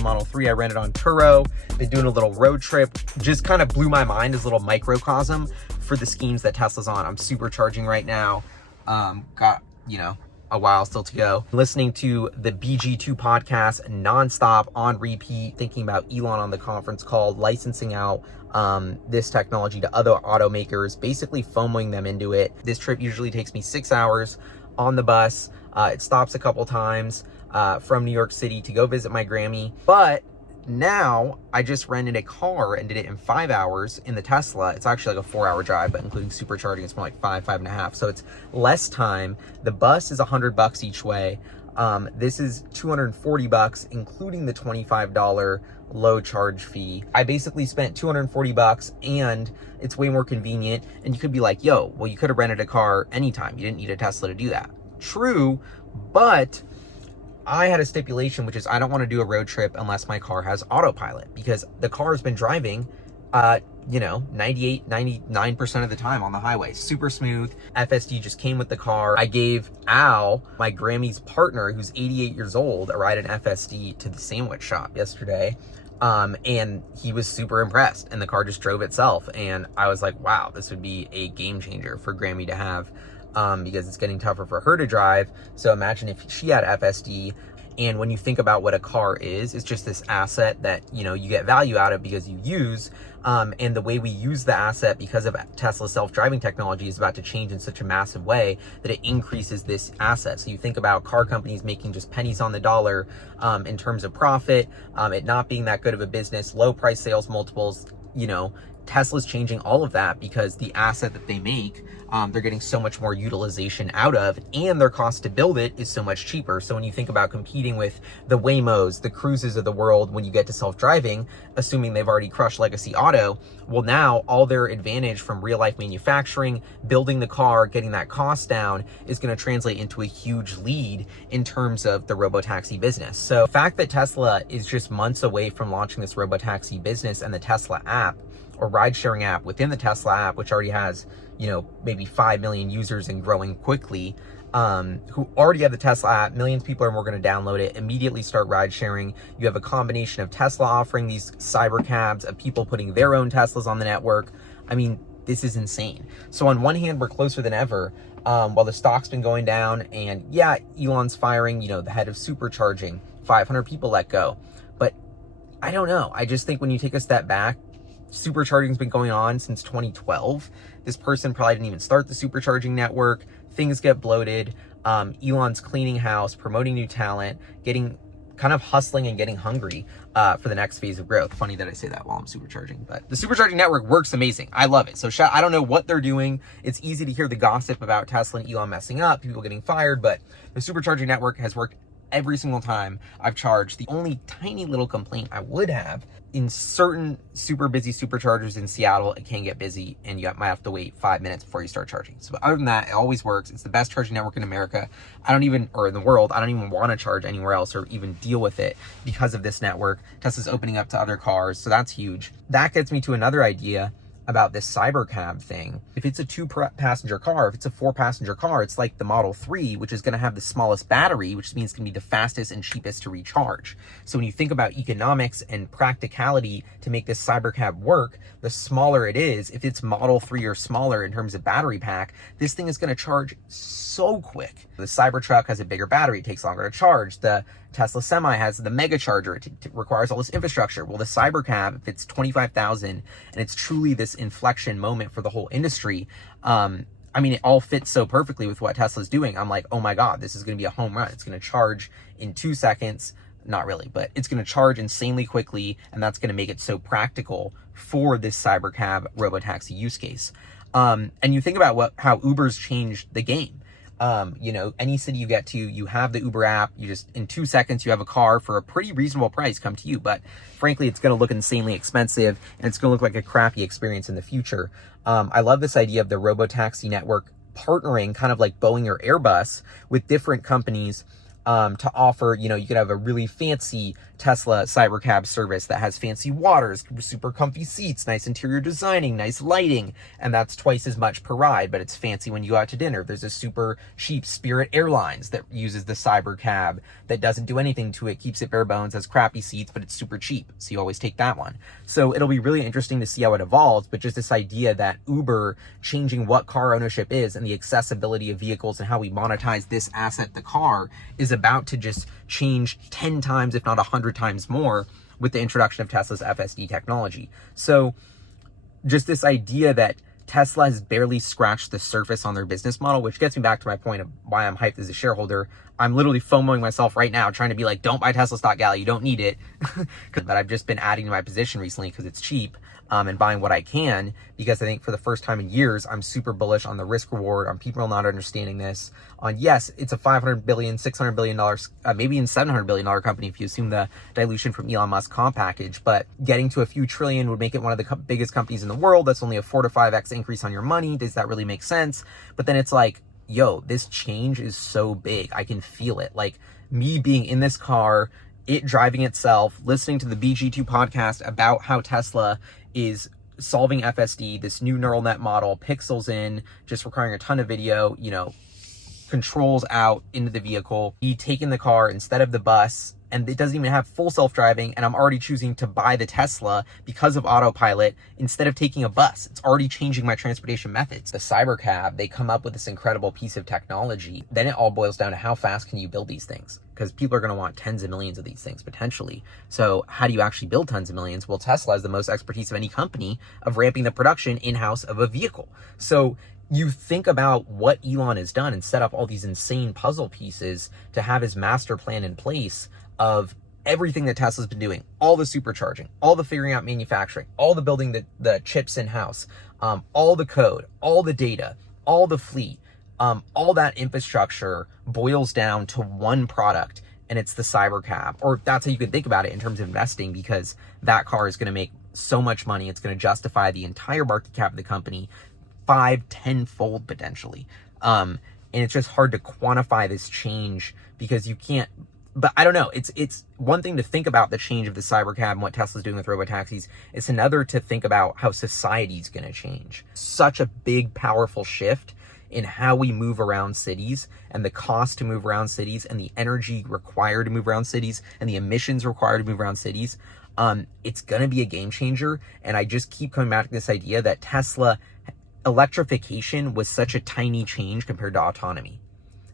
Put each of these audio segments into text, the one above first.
Tesla Model 3 I rented on Turo. Been doing a little road trip. Just kind of blew my mind as a little microcosm for the schemes that Tesla's on. I'm supercharging right now. Got, a while still to go. Listening to the BG2 podcast nonstop on repeat, thinking about Elon on the conference call, licensing out this technology to other automakers, basically FOMOing them into it. This trip usually takes me 6 hours on the bus. It stops a couple times from New York City to go visit my Grammy. But now I just rented a car and did it in 5 hours in the Tesla. It's actually like a 4-hour drive, but including supercharging, it's more like 5.5. So it's less time. The bus is $100 each way. This is $240, including the $25 low charge fee. I basically spent $240 and it's way more convenient. And you could be like, yo, well, you could have rented a car anytime. You didn't need a Tesla to do that. True, but I had a stipulation, which is I don't want to do a road trip unless my car has autopilot, because the car has been driving, 98, 99% of the time on the highway. Super smooth. FSD just came with the car. I gave Al, my Grammy's partner, who's 88 years old, a ride in FSD to the sandwich shop yesterday. And he was super impressed, and the car just drove itself. And I was like, wow, this would be a game changer for Grammy to have. Because it's getting tougher for her to drive. So imagine if she had FSD. And when you think about what a car is, it's just this asset that, you get value out of because you use. And the way we use the asset because of Tesla's self-driving technology is about to change in such a massive way that it increases this asset. So you think about car companies making just pennies on the dollar in terms of profit, it not being that good of a business, low price sales multiples, Tesla's changing all of that because the asset that they make, they're getting so much more utilization out of, and their cost to build it is so much cheaper. So when you think about competing with the Waymos, the Cruises of the world, when you get to self-driving, assuming they've already crushed legacy auto, well, now all their advantage from real life manufacturing, building the car, getting that cost down is going to translate into a huge lead in terms of the robotaxi business. So the fact that Tesla is just months away from launching this robotaxi business, and the Tesla app, or ride-sharing app within the Tesla app, which already has, maybe 5 million users and growing quickly, who already have the Tesla app. Millions of people are more going to download it, immediately start ride-sharing. You have a combination of Tesla offering these Cybercabs, of people putting their own Teslas on the network. I mean, this is insane. So on one hand, we're closer than ever, while the stock's been going down, and yeah, Elon's firing, the head of Supercharging, 500 people let go. But I don't know. I just think when you take a step back, supercharging's been going on since 2012. This person probably didn't even start the supercharging network. Things get bloated. Elon's cleaning house, promoting new talent, kind of hustling and getting hungry for the next phase of growth. Funny that I say that while I'm supercharging, but the supercharging network works amazing. I love it. So I don't know what they're doing. It's easy to hear the gossip about Tesla and Elon messing up, people getting fired, but the supercharging network has worked every single time I've charged. The only tiny little complaint I would have, in certain super busy superchargers in Seattle, it can get busy and you might have to wait 5 minutes before you start charging. So other than that, it always works. It's the best charging network in America. Or in the world. I don't even want to charge anywhere else or even deal with it because of this network. Tesla's opening up to other cars, so that's huge. That gets me to another idea about this Cybercab thing. If it's a 2-passenger car, if it's a 4-passenger car, it's like the Model 3, which is going to have the smallest battery, which means it's going to be the fastest and cheapest to recharge. So when you think about economics and practicality to make this Cybercab work, the smaller it is, if it's Model 3 or smaller in terms of battery pack, this thing is going to charge so quick. The Cybertruck has a bigger battery, it takes longer to charge. The Tesla Semi has the mega charger. It requires all this infrastructure. Well, the Cybercab, if it's 25,000 and it's truly this inflection moment for the whole industry, it all fits so perfectly with what Tesla's doing. I'm like, oh my God, this is going to be a home run. It's going to charge in 2 seconds. Not really, but it's going to charge insanely quickly, and that's going to make it so practical for this Cybercab robotaxi use case. And you think about how Uber's changed the game. Any city you get to, you have the Uber app, you just, in 2 seconds, you have a car for a pretty reasonable price come to you. But frankly, it's going to look insanely expensive, and it's going to look like a crappy experience in the future. I love this idea of the robotaxi network partnering, kind of like Boeing or Airbus, with different companies to offer, you could have a really fancy Tesla Cybercab service that has fancy waters, super comfy seats, nice interior designing, nice lighting, and that's twice as much per ride, but it's fancy when you go out to dinner. There's a super cheap Spirit Airlines that uses the Cybercab that doesn't do anything to it, keeps it bare bones, has crappy seats, but it's super cheap, so you always take that one. So it'll be really interesting to see how it evolves, but just this idea that Uber changing what car ownership is and the accessibility of vehicles and how we monetize this asset, the car, is about to just change 10 times, if not 100 times more, with the introduction of Tesla's FSD technology. So just this idea that Tesla has barely scratched the surface on their business model, which gets me back to my point of why I'm hyped as a shareholder. I'm literally FOMOing myself right now, trying to be like, don't buy Tesla stock, Gally, you don't need it. But I've just been adding to my position recently because it's cheap, and buying what I can, because I think for the first time in years, I'm super bullish on the risk reward, on people not understanding this, on yes, it's a $500 billion, $600 billion, maybe even $700 billion company if you assume the dilution from Elon Musk's comp package, but getting to a few trillion would make it one of the biggest companies in the world. That's only a 4 to 5x increase on your money. Does that really make sense? But then it's like, yo, this change is so big. I can feel it. Like me being in this car, it driving itself, listening to the BG2 podcast about how Tesla is solving FSD, this new neural net model, pixels in, just requiring a ton of video, controls out into the vehicle, me taking the car instead of the bus, and it doesn't even have full self-driving, and I'm already choosing to buy the Tesla because of autopilot instead of taking a bus. It's already changing my transportation methods. The Cybercab, they come up with this incredible piece of technology. Then it all boils down to how fast can you build these things? Because people are going to want tens of millions of these things potentially. So how do you actually build tons of millions? Well, Tesla has the most expertise of any company of ramping the production in-house of a vehicle. So you think about what Elon has done and set up all these insane puzzle pieces to have his master plan in place of everything that Tesla's been doing, all the supercharging, all the figuring out manufacturing, all the building the chips in-house, all the code, all the data, all the fleet, all that infrastructure boils down to one product, and it's the Cybercab. Or that's how you can think about it in terms of investing, because that car is going to make so much money. It's going to justify the entire market cap of the company 5-10-fold potentially. And it's just hard to quantify this change because you can't. But I don't know. It's one thing to think about the change of the Cybercab and what Tesla's doing with robotaxis. It's another to think about how society's going to change. Such a big, powerful shift in how we move around cities, and the cost to move around cities, and the energy required to move around cities, and the emissions required to move around cities. It's going to be a game changer. And I just keep coming back to this idea that Tesla electrification was such a tiny change compared to autonomy.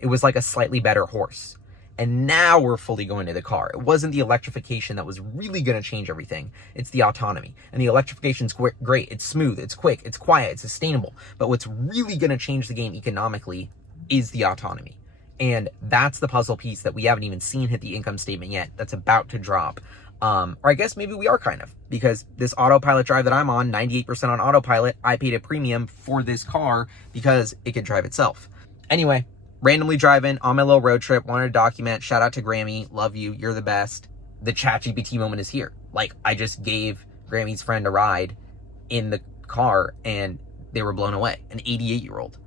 It was like a slightly better horse. And now we're fully going to the car. It wasn't the electrification that was really going to change everything. It's the autonomy. And the electrification's great. It's smooth. It's quick. It's quiet. It's sustainable. But what's really going to change the game economically is the autonomy. And that's the puzzle piece that we haven't even seen hit the income statement yet. That's about to drop. Or I guess maybe we are kind of, because this autopilot drive that I'm on, 98% on autopilot, I paid a premium for this car because it could drive itself. Anyway, randomly driving on my little road trip, wanted to document. Shout out to Grammy. Love you. You're the best. The ChatGPT moment is here. Like, I just gave Grammy's friend a ride in the car and they were blown away. An 88-year-old,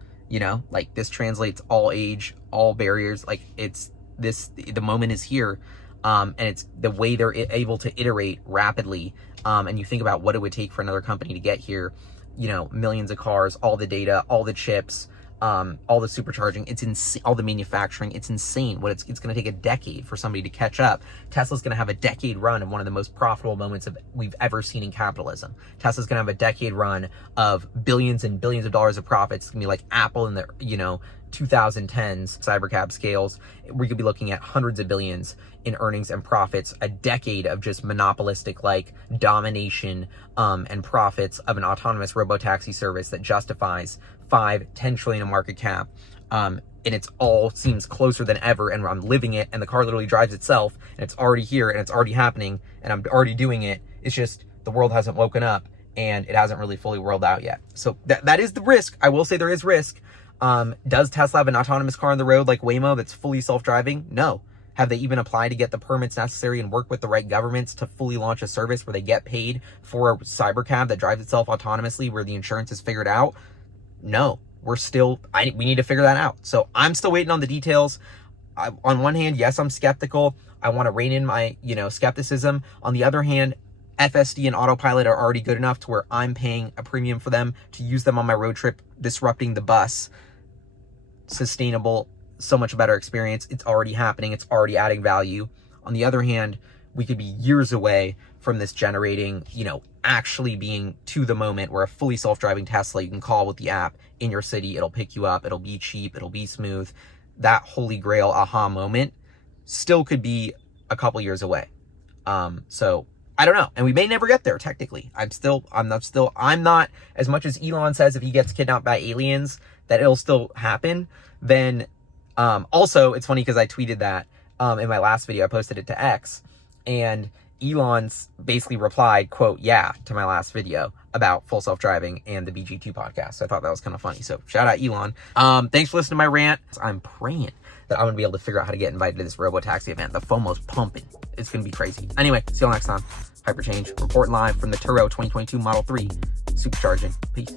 like this translates all age, all barriers. Like the moment is here. And it's the way they're able to iterate rapidly. And you think about what it would take for another company to get here, millions of cars, all the data, all the chips, all the supercharging, it's insane, all the manufacturing, it's insane. It's going to take a decade for somebody to catch up. Tesla's going to have a decade run of one of the most profitable moments we've ever seen in capitalism. Tesla's going to have a decade run of billions and billions of dollars of profits. It's going to be like Apple in the, 2010s Cybercab scales. We could be looking at hundreds of billions in earnings and profits, a decade of just monopolistic like domination and profits of an autonomous robotaxi service that justifies 5-10 trillion in market cap. And it's all seems closer than ever, and I'm living it, and the car literally drives itself, and it's already here, and it's already happening, and I'm already doing it. It's just the world hasn't woken up, and it hasn't really fully rolled out yet. So that is the risk. I will say there is risk. Does Tesla have an autonomous car on the road like Waymo that's fully self-driving? No. Have they even applied to get the permits necessary and work with the right governments to fully launch a service where they get paid for a Cybercab that drives itself autonomously, where the insurance is figured out? No. We need to figure that out. So I'm still waiting on the details. On one hand, yes, I'm skeptical. I want to rein in my, skepticism. On the other hand, FSD and autopilot are already good enough to where I'm paying a premium for them to use them on my road trip, disrupting the bus. Sustainable, so much better experience. It's already happening. It's already adding value. On the other hand, we could be years away from this generating, actually being to the moment where a fully self-driving Tesla, you can call with the app in your city. It'll pick you up. It'll be cheap. It'll be smooth. That holy grail aha moment still could be a couple years away. So I don't know. And we may never get there, technically. I'm not, as much as Elon says if he gets kidnapped by aliens, that it'll still happen. Then, also, it's funny because I tweeted that, in my last video. I posted it to X, and Elon's basically replied, quote, yeah, to my last video about full self-driving and the BG2 podcast. So I thought that was kind of funny. So shout out Elon. Thanks for listening to my rant. I'm praying that I'm going to be able to figure out how to get invited to this robotaxi event. The FOMO's pumping. It's going to be crazy. Anyway, see you all next time. HyperChange, reporting live from the Turo 2022 Model 3 Supercharging. Peace.